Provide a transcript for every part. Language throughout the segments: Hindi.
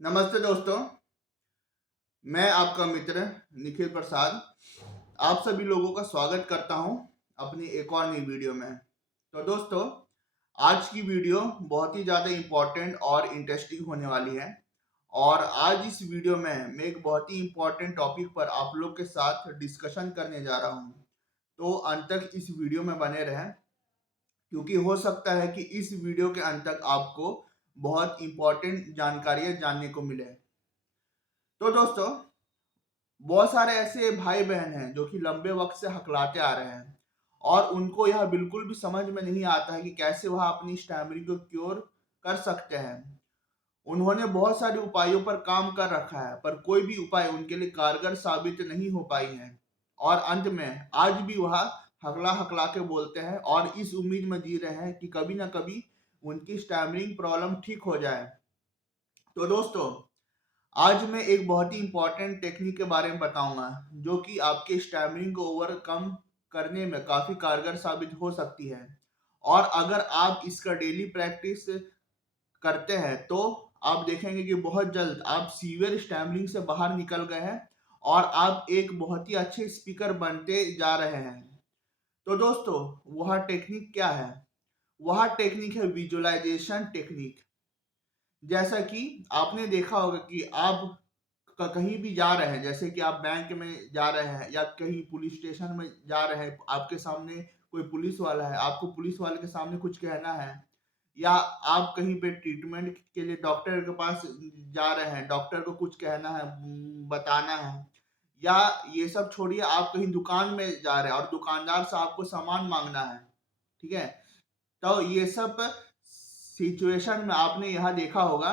नमस्ते दोस्तों, मैं आपका मित्र निखिल प्रसाद आप सभी लोगों का स्वागत करता हूं अपनी एक और नई वीडियो में। तो दोस्तों, आज की वीडियो बहुत ही ज़्यादा इम्पोर्टेंट और इंटरेस्टिंग होने वाली है और आज इस वीडियो में मैं एक बहुत ही इम्पोर्टेंट टॉपिक पर आप लोग के साथ डिस्कशन करने जा रहा हूं। तो अंत तक इस वीडियो में बने रहें क्योंकि हो सकता है कि इस वीडियो के अंत तक आपको बहुत इम्पोर्टेंट जानकारियाँ जानने को मिले। तो दोस्तों, बहुत सारे ऐसे भाई बहन हैं जो कि लंबे वक्त से हकलाते आ रहे हैं और उनको यह बिल्कुल भी समझ में नहीं आता है कि कैसे वह अपनी स्टैमरिंग को क्योर कर सकते हैं। उन्होंने बहुत सारे उपायों पर काम कर रखा है पर कोई भी उपाय उनके लिए कारगर साबित नहीं हो पाई है और अंत में आज भी वह हकला हकला के बोलते हैं और इस उम्मीद में जी रहे हैं कि कभी ना कभी उनकी स्टैमरिंग प्रॉब्लम ठीक हो जाए। तो दोस्तों, आज मैं एक बहुत ही इंपॉर्टेंट टेक्निक के बारे में बताऊंगा जो कि आपके स्टैमरिंग को ओवरकम करने में काफी कारगर साबित हो सकती है और अगर आप इसका डेली प्रैक्टिस करते हैं तो आप देखेंगे कि बहुत जल्द आप सीवियर स्टैमरिंग से बाहर निकल गए हैं और आप एक बहुत ही अच्छे स्पीकर बनते जा रहे हैं। तो दोस्तों, वह टेक्निक क्या है? वह टेक्निक है विजुअलाइजेशन टेक्निक। जैसा कि आपने देखा होगा कि आप कहीं भी जा रहे हैं, जैसे कि आप बैंक में जा रहे हैं या कहीं पुलिस स्टेशन में जा रहे हैं, आपके सामने कोई पुलिस वाला है, आपको पुलिस वाले के सामने कुछ कहना है या आप कहीं पे ट्रीटमेंट के लिए डॉक्टर के पास जा रहे हैं, डॉक्टर को कुछ कहना है, बताना है या ये सब छोड़िए, आप कहीं दुकान में जा रहे हैं और दुकानदार से आपको सामान मांगना है, ठीक है? तो ये सब सिचुएशन में आपने यहाँ देखा होगा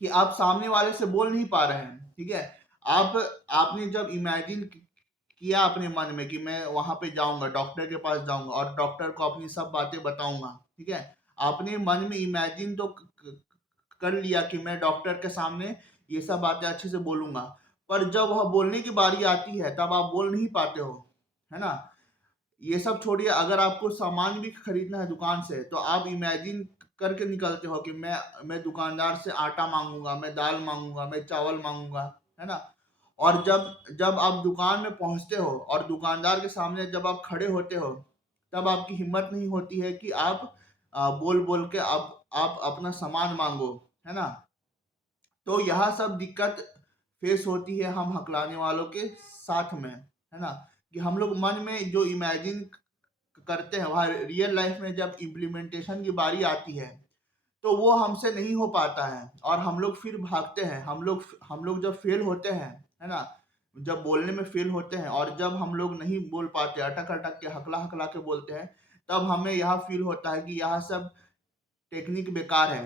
कि आप सामने वाले से बोल नहीं पा रहे हैं, ठीक है? आप आपने जब इमेजिन किया अपने मन में कि मैं वहाँ पे जाऊँगा, डॉक्टर के पास जाऊँगा और डॉक्टर को अपनी सब बातें बताऊँगा, ठीक है? आपने मन में इमेजिन तो कर लिया कि मैं डॉक्टर के सामने ये सब बातें अच्छे से बोलूँगा, पर जब वह बोलने की बारी आती है, तब आप बोल नहीं पाते हो, है ना? ये सब छोड़िए, अगर आपको सामान भी खरीदना है दुकान से तो आप इमेजिन करके निकलते हो कि मैं दुकानदार से आटा मांगूंगा, मैं दाल मांगूंगा, मैं चावल मांगूंगा, है ना? और जब जब आप दुकान में पहुंचते हो और दुकानदार के सामने जब आप खड़े होते हो तब आपकी हिम्मत नहीं होती है कि आप बोल बोल के आप अपना सामान मांगो, है ना? तो यह सब दिक्कत फेस होती है हम हकलाने वालों के साथ में, है ना? कि हम लोग मन में जो इमेजिन करते हैं वहाँ रियल लाइफ में जब इम्प्लीमेंटेशन की बारी आती है तो वो हमसे नहीं हो पाता है और हम लोग फिर भागते हैं। हम लोग जब फेल होते हैं, है ना? जब बोलने में फेल होते हैं और जब हम लोग नहीं बोल पाते, अटक अटक के हकला हकला के बोलते हैं, तब हमें यह फील होता है कि यह सब टेक्निक बेकार है।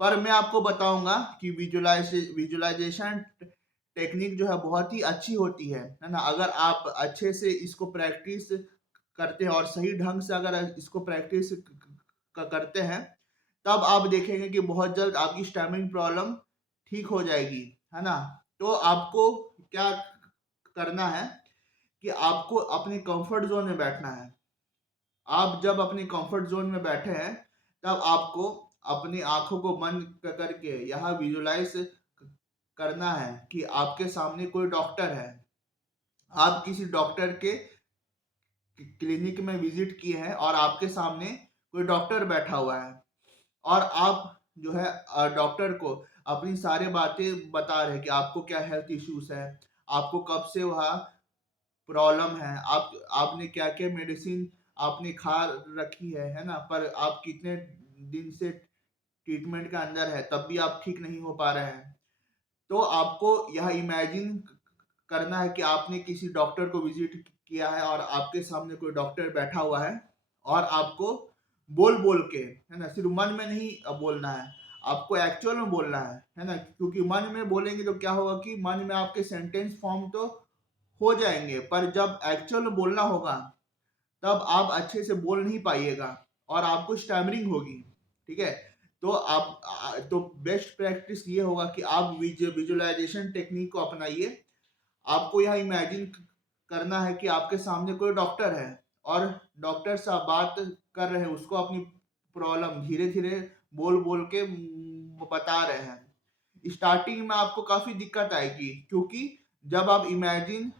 पर मैं आपको बताऊंगा कि विजुअलाइजेशन टेक्निक जो है बहुत ही अच्छी होती है ना? अगर आप अच्छे से इसको प्रैक्टिस करते हैं और सही ढंग से अगर इसको प्रैक्टिस करते हैं, तब आप देखेंगे कि बहुत जल्द आपकी स्टैमिंग प्रॉब्लम ठीक हो जाएगी, है ना? तो आपको क्या करना है कि आपको अपने कंफर्ट जोन में बैठना है। आप जब अपने कंफर्ट जोन में बैठे हैं, तब आपको अपनी आंखों को बंद करके यह विजुलाइज करना है कि आपके सामने कोई डॉक्टर है। आप किसी डॉक्टर के क्लिनिक में विजिट किए हैं और आपके सामने कोई डॉक्टर बैठा हुआ है और आप जो है डॉक्टर को अपनी सारी बातें बता रहे हैं कि आपको क्या हेल्थ इश्यूज है, आपको कब से वह प्रॉब्लम है, आपने क्या क्या मेडिसिन आपने खा रखी है ना? पर आप कितने दिन से ट्रीटमेंट के अंदर है तब भी आप ठीक नहीं हो पा रहे हैं। तो आपको यह इमेजिन करना है कि आपने किसी डॉक्टर को विजिट किया है और आपके सामने कोई डॉक्टर बैठा हुआ है और आपको बोल बोल के, है ना, सिर्फ मन में नहीं बोलना है, आपको एक्चुअल में बोलना है ना? क्योंकि मन में बोलेंगे तो क्या होगा कि मन में आपके सेंटेंस फॉर्म तो हो जाएंगे पर जब एक्चुअल में बोलना होगा तब आप अच्छे से बोल नहीं पाइएगा और आपको स्टैमरिंग होगी, ठीक है? तो तो बेस्ट प्रैक्टिस ये होगा कि आप विजुअलाइजेशन टेक्निक को अपनाइए। आपको यह इमेजिन करना है कि आपके सामने कोई डॉक्टर है और डॉक्टर से आप बात कर रहे हैं, उसको अपनी प्रॉब्लम धीरे धीरे बोल बोल के बता रहे हैं। स्टार्टिंग में आपको काफ़ी दिक्कत आएगी, क्योंकि जब आप इमेजिन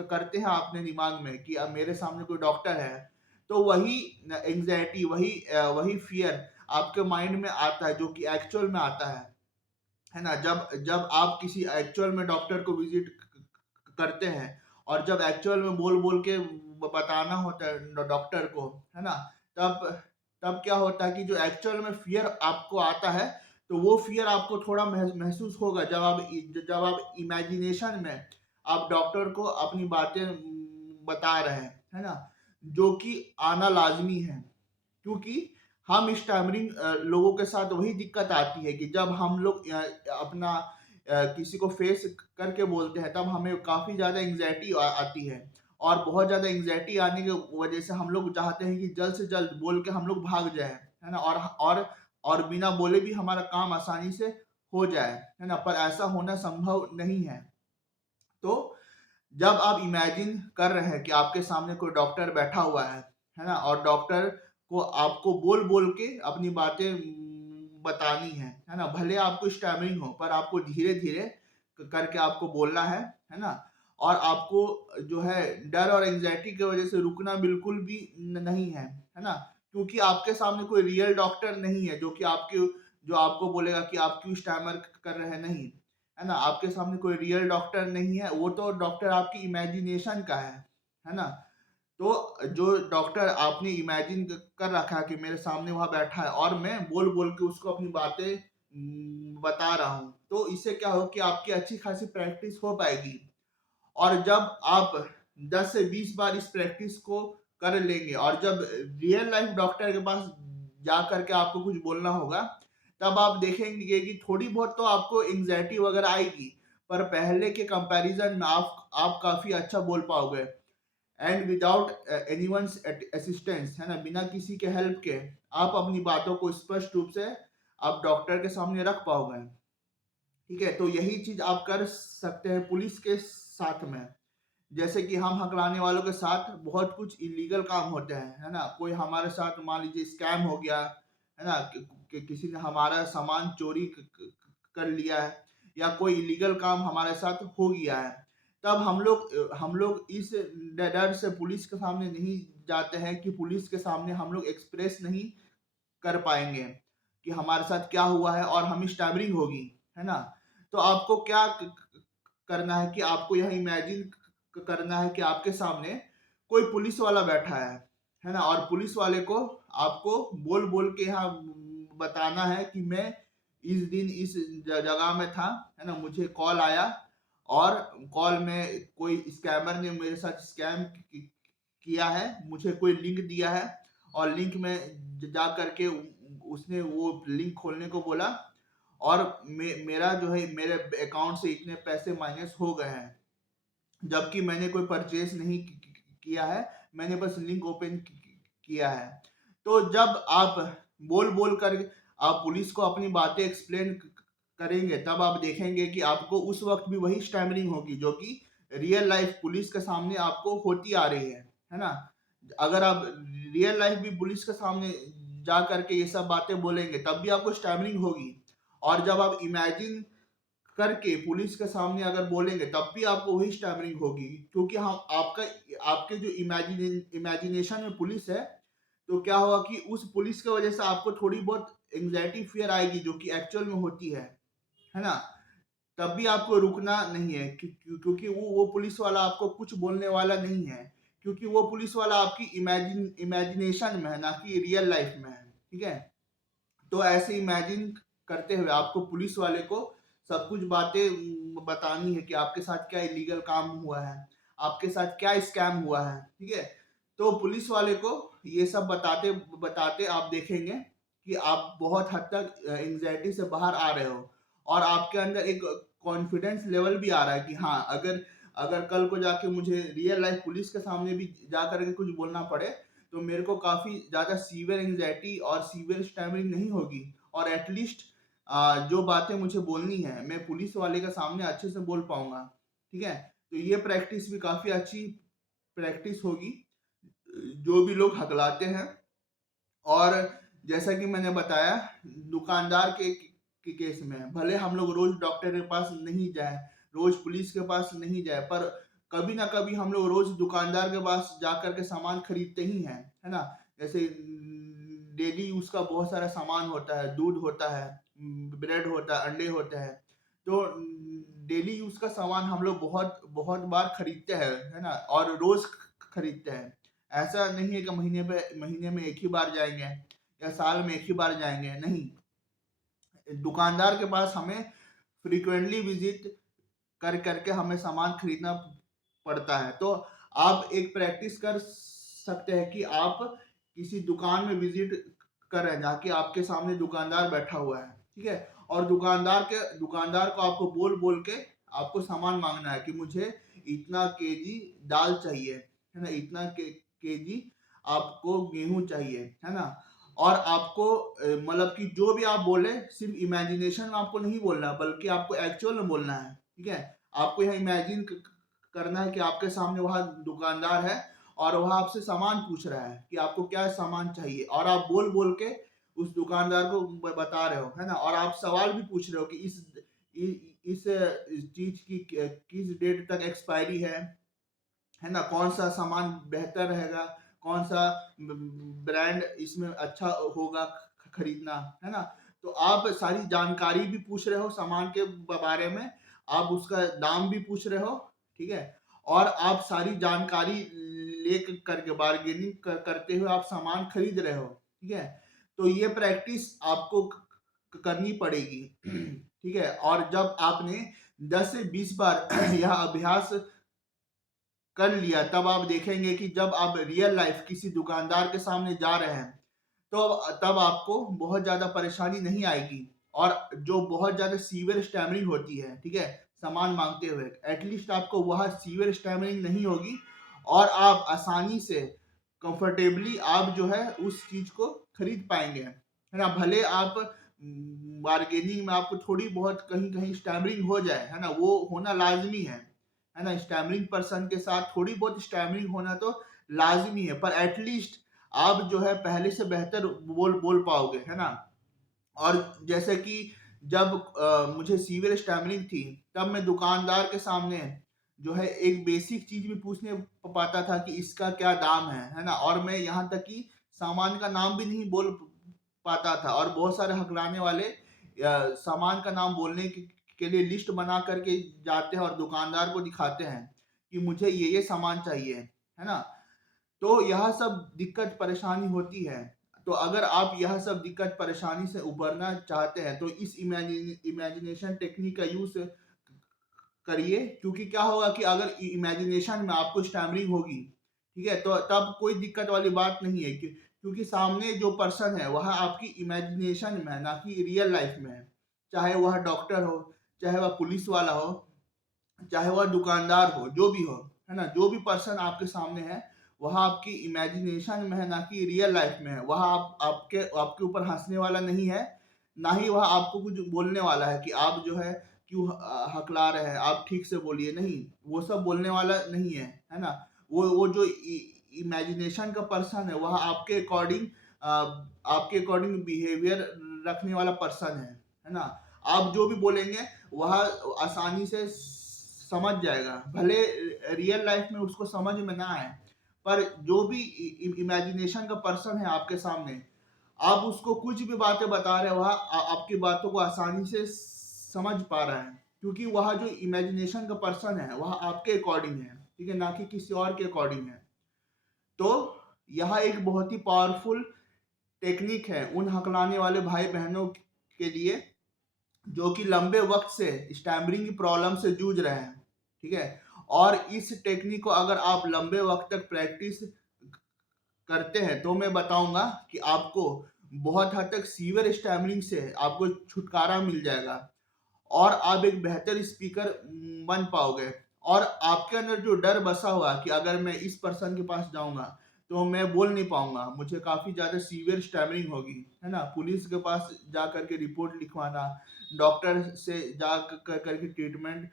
करते हैं अपने दिमाग में कि अब मेरे सामने कोई डॉक्टर है, तो वही एंग्जाइटी, वही फियर आपके माइंड में आता है, जो कि एक्चुअल में आता है ना? जब जब आप किसी एक्चुअल में डॉक्टर को विजिट करते हैं, और जब एक्चुअल में बोल बोल के बताना होता है डॉक्टर को, है ना? तब तब क्या होता है कि जो एक्चुअल में फियर आपको आता है, तो वो फियर आपको थोड़ा महसूस होगा जब आप इमेजिनेशन में आप डॉक्टर को अपनी बातें बता रहे हैं, है ना? जो कि आना लाजमी है, क्योंकि हम स्टैमरिंग लोगों के साथ वही दिक्कत आती है कि जब हम लोग अपना किसी को फेस करके बोलते हैं, तब हमें काफ़ी ज़्यादा एंग्जायटी आती है, और बहुत ज़्यादा एंग्जायटी आने की वजह से हम लोग चाहते हैं कि जल्द से जल्द बोल के हम लोग भाग जाएँ, है ना? और बिना बोले भी हमारा काम आसानी से हो जाए, है ना? पर ऐसा होना संभव नहीं है। तो जब आप इमेजिन कर रहे हैं कि आपके सामने कोई डॉक्टर बैठा हुआ है ना? और डॉक्टर को आपको बोल-बोल के अपनी बातें बतानी है ना? भले आपको स्टैमरिंग हो, पर आपको धीरे-धीरे करके आपको बोलना है ना? और आपको जो है डर और एंग्जायटी की वजह से रुकना बिल्कुल भी नहीं है ना? क्योंकि आपके सामने कोई रियल डॉक्टर नहीं है जो आपको बोलेगा कि आप क्यों स्टैमर कर रहे हैं, नहीं। है ना? आपके सामने कोई रियल डॉक्टर नहीं है, वो तो डॉक्टर आपकी इमेजिनेशन का है ना? तो जो डॉक्टर आपने इमेजिन कर रखा है कि मेरे सामने वहाँ बैठा है, और मैं बोल-बोल के उसको अपनी बातें बता रहा हूँ, तो इससे क्या हो कि आपकी अच्छी खासी प्रैक्टिस हो पाएगी। और जब आप 10 से 20 बार इस प्रैक्टिस को कर लेंगे, और जब रियल लाइफ डॉक्टर के पास जा करके आपको कुछ बोलना होगा, तब आप देखेंगे कि थोड़ी बहुत तो आपको एंग्जायटी वगैरह आएगी, पर पहले के कंपैरिजन में आप काफ़ी अच्छा बोल पाओगे, एंड विदाउट एनीवन्स असिस्टेंस, है ना? बिना किसी के हेल्प के आप अपनी बातों को स्पष्ट रूप से आप डॉक्टर के सामने रख पाओगे। ठीक है? तो यही चीज़ आप कर सकते हैं पुलिस के साथ में। जैसे कि हम हकलाने वालों के साथ बहुत कुछ इलीगल काम होते हैं, है ना? कोई हमारे साथ मान लीजिए स्कैम हो गया, है ना? किसी ने हमारा सामान चोरी कर लिया है, या कोई इलीगल काम हमारे साथ हो गया है। तब हम लोग इस डर से पुलिस के सामने नहीं जाते हैं कि पुलिस के सामने हम लोग एक्सप्रेस नहीं कर पाएँगे कि हमारे साथ क्या हुआ है, और हमें स्टैमरिंग होगी, है ना? तो आपको क्या करना है कि आपको यह इमेजिन करना है कि आपके सामने कोई पुलिस वाला बैठा है ना? और पुलिस वाले को आपको बोल-बोल के यहाँ बताना है कि मैं इस दिन इस जगह में था, है ना? मुझे कॉल आया, और कॉल में कोई स्कैमर ने मेरे साथ स्कैम किया है, मुझे कोई लिंक दिया है, और लिंक में जा करके उसने वो लिंक खोलने को बोला, और मेरा जो है मेरे अकाउंट से इतने पैसे माइनस हो गए हैं, जबकि मैंने कोई परचेज़ नहीं किया है, मैंने बस लिंक ओपन किया है। तो जब आप बोल-बोल कर आप पुलिस को अपनी बातें एक्सप्लेन करेंगे, तब आप देखेंगे कि आपको उस वक़्त भी वही स्टैमरिंग होगी, जो कि रियल लाइफ़ पुलिस के सामने आपको होती आ रही है ना? अगर आप रियल लाइफ़ भी पुलिस के सामने जा कर के ये सब बातें बोलेंगे, तब भी आपको स्टैमरिंग होगी, और जब आप इमेजिन करके पुलिस के सामने अगर बोलेंगे, तब भी आपको वही स्टैमरिंग होगी, क्योंकि हम आपका आपके जो इमेजिनेशन में पुलिस है, तो क्या होगा कि उस पुलिस की वजह से आपको थोड़ी बहुत एंग्जायटी फियर आएगी, जो कि एक्चुअल में होती है ना? तब भी आपको रुकना नहीं है, क्योंकि वो पुलिस वाला आपको कुछ बोलने वाला नहीं है, क्योंकि वो पुलिस वाला आपकी इमेजिनेशन में है, ना कि रियल लाइफ में है। ठीक है? तो ऐसे इमेजिन करते हुए आपको पुलिस वाले को सब कुछ बातें बतानी है कि आपके साथ क्या इलीगल काम हुआ है, आपके साथ क्या स्कैम हुआ है, ठीक है? तो पुलिस वाले को ये सब बताते आप देखेंगे कि आप बहुत हद तक एंग्जायटी से बाहर आ रहे हो, और आपके अंदर एक कॉन्फिडेंस लेवल भी आ रहा है कि हाँ, अगर अगर कल को जाके मुझे रियल लाइफ पुलिस के सामने भी जा कर के कुछ बोलना पड़े, तो मेरे को काफ़ी ज़्यादा सीवियर एंग्जायटी और सीवियर स्टैमरिंग नहीं होगी, और एटलीस्ट जो बातें मुझे बोलनी है, मैं पुलिस वाले के सामने अच्छे से बोल पाऊँगा, ठीक है? तो ये प्रैक्टिस भी काफ़ी अच्छी प्रैक्टिस होगी, जो भी लोग हकलाते हैं। और जैसा कि मैंने बताया, दुकानदार के के केस में भले हम लोग रोज डॉक्टर के पास नहीं जाए, रोज पुलिस के पास नहीं जाए, पर कभी ना कभी हम लोग रोज दुकानदार के पास जा करके सामान खरीदते ही हैं, है ना। जैसे डेली यूज का बहुत सारा सामान होता है, दूध होता है, ब्रेड होता है, अंडे होते हैं। तो डेली यूज का सामान हम लोग बहुत बहुत बार खरीदते हैं, है ना, और रोज खरीदते हैं। ऐसा नहीं है कि महीने में एक ही बार जाएंगे या साल में एक ही बार जाएंगे, नहीं। दुकानदार के पास हमें फ्रीक्वेंटली विजिट कर करके हमें सामान खरीदना पड़ता है। तो आप एक प्रैक्टिस कर सकते हैं कि आप किसी दुकान में विजिट करें जहाँ कि आपके सामने दुकानदार बैठा हुआ है, ठीक है, और दुकानदार को आपको बोल बोल के आपको सामान मांगना है कि मुझे इतना केजी दाल चाहिए, है ना, इतना केजी आपको गेहूं चाहिए, है ना। और आपको मतलब कि जो भी आप बोले सिर्फ इमेजिनेशन में आपको नहीं बोलना, बल्कि आपको एक्चुअल में बोलना है, ठीक है। आपको यह इमेजिन करना है कि आपके सामने वहाँ दुकानदार है और वह आपसे सामान पूछ रहा है कि आपको क्या सामान चाहिए, और आप बोल बोल के उस दुकानदार को बता रहे हो, है ना। और आप सवाल भी पूछ रहे हो कि इस चीज की किस डेट तक एक्सपायरी है ना, कौन सा सामान बेहतर रहेगा, कौन सा ब्रांड इसमें अच्छा होगा खरीदना, है ना। तो आप सारी जानकारी भी पूछ रहे हो सामान के बारे में, आप उसका दाम भी पूछ रहे हो, ठीक है, और आप सारी जानकारी ले करके बार्गेनिंग करते हुए आप सामान खरीद रहे हो, ठीक है। तो ये प्रैक्टिस आपको करनी पड़ेगी, ठीक है। और जब आपने 10 से 20 बार यह अभ्यास कर लिया, तब आप देखेंगे कि जब आप रियल लाइफ किसी दुकानदार के सामने जा रहे हैं, तो तब आपको बहुत ज्यादा परेशानी नहीं आएगी। और जो बहुत ज्यादा सीवियर स्टैमरिंग होती है, ठीक है, सामान मांगते हुए, एटलीस्ट आपको वह सीवियर स्टैमरिंग नहीं होगी, और आप आसानी से कंफर्टेबली आप जो है उस चीज को खरीद पाएंगे, है ना। भले आप बार्गेनिंग में आपको थोड़ी बहुत कहीं कहीं स्टैमरिंग हो जाए, है ना, वो होना लाजमी है ना। स्टैमरिंग पर्सन के साथ थोड़ी बहुत स्टैमरिंग होना तो लाजमी है, पर एटलीस्ट आप जो है पहले से बेहतर बोल पाओगे, है ना। और जैसे कि जब मुझे सीवियर स्टैमरिंग थी, तब मैं दुकानदार के सामने जो है एक बेसिक चीज भी पूछने पाता था कि इसका क्या दाम है ना। और मैं यहाँ तक कि सामान का नाम भी नहीं बोल पाता था, और बहुत सारे हकलाने वाले सामान का नाम बोलने के लिए लिस्ट बना करके जाते हैं और दुकानदार को दिखाते हैं कि मुझे ये सामान चाहिए, है ना। तो यह सब दिक्कत परेशानी होती है। तो अगर आप यह सब दिक्कत परेशानी से उबरना चाहते हैं, तो इस इमेजिनेशन टेक्निक का यूज करिए। क्योंकि क्या होगा कि अगर इमेजिनेशन में आपको स्टैमरिंग होगी, ठीक है, तो तब कोई दिक्कत वाली बात नहीं है, क्योंकि सामने जो पर्सन है वह आपकी इमेजिनेशन में है, ना कि रियल लाइफ में है। चाहे वह डॉक्टर हो, चाहे वह पुलिस वाला हो, चाहे वह दुकानदार हो, जो भी हो, है ना, जो भी पर्सन आपके सामने है वह आपकी इमेजिनेशन में है, ना कि रियल लाइफ में है। वह आपके ऊपर हंसने वाला नहीं है, ना ही वह आपको कुछ बोलने वाला है कि आप जो है क्यों हकला रहे हैं, आप ठीक से बोलिए, नहीं, वो सब बोलने वाला नहीं है ना। वो जो इमेजिनेशन का पर्सन है वह आपके अकॉर्डिंग बिहेवियर रखने वाला पर्सन है ना। आप जो भी बोलेंगे वह आसानी से समझ जाएगा, भले रियल लाइफ में उसको समझ में ना आए, पर जो भी इमेजिनेशन का पर्सन है आपके सामने, आप उसको कुछ भी बातें बता रहे हो, वह आपकी बातों को आसानी से समझ पा रहा है, क्योंकि वह जो इमेजिनेशन का पर्सन है वह आपके अकॉर्डिंग है, ठीक है, ना कि किसी और के अकॉर्डिंग है। तो यह एक बहुत ही पावरफुल टेक्निक है उन हकलाने वाले भाई बहनों के लिए जो कि लंबे वक्त से स्टैमरिंग की प्रॉब्लम से जूझ रहे हैं, ठीक है। और इस टेक्निक को अगर आप लंबे वक्त तक प्रैक्टिस करते हैं, तो मैं बताऊंगा कि आपको बहुत हद तक सीवियर स्टैमरिंग से आपको छुटकारा मिल जाएगा, और आप एक बेहतर स्पीकर बन पाओगे। और आपके अंदर जो डर बसा हुआ कि अगर मैं इस पर्सन के पास जाऊंगा तो मैं बोल नहीं पाऊंगा, मुझे काफी ज्यादा सीवियर स्टैमरिंग होगी, है ना, पुलिस के पास जा करके रिपोर्ट लिखवाना, डॉक्टर से जा करके ट्रीटमेंट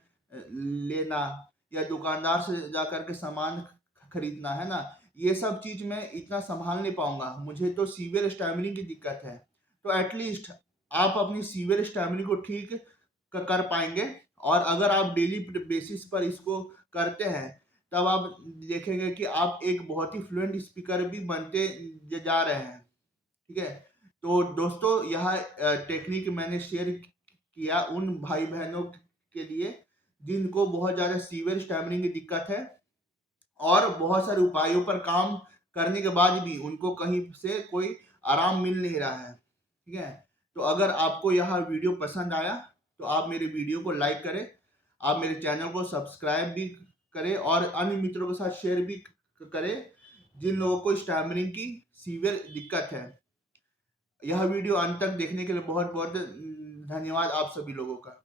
लेना, या दुकानदार से जा करके सामान खरीदना, है ना, ये सब चीज मैं इतना संभाल नहीं पाऊंगा, मुझे तो सीवियर स्टैमरिंग की दिक्कत है। तो एटलीस्ट आप अपनी सीवियर स्टैमिना को ठीक कर पाएंगे। और अगर आप डेली बेसिस पर इसको करते हैं, तब आप देखेंगे कि आप एक बहुत ही फ्लुएंट स्पीकर भी बनते जा रहे हैं। ठीक है, तो दोस्तों यह टेक्निक मैंने शेयर किया उन भाई बहनों के लिए जिनको बहुत ज़्यादा सीवियर स्टैमरिंग की दिक्कत है और बहुत सारे उपायों पर काम करने के बाद भी उनको कहीं से कोई आराम मिल नहीं रहा है। ठीक है, तो अगर आपको यह वीडियो पसंद आया तो आप मेरे वीडियो को लाइक करें, आप मेरे चैनल को सब्सक्राइब भी करें और अन्य मित्रों के साथ शेयर भी करें जिन लोगों को स्टैमरिंग की सीवियर दिक्कत है। यह वीडियो अंत तक देखने के लिए बहुत बहुत धन्यवाद आप सभी लोगों का।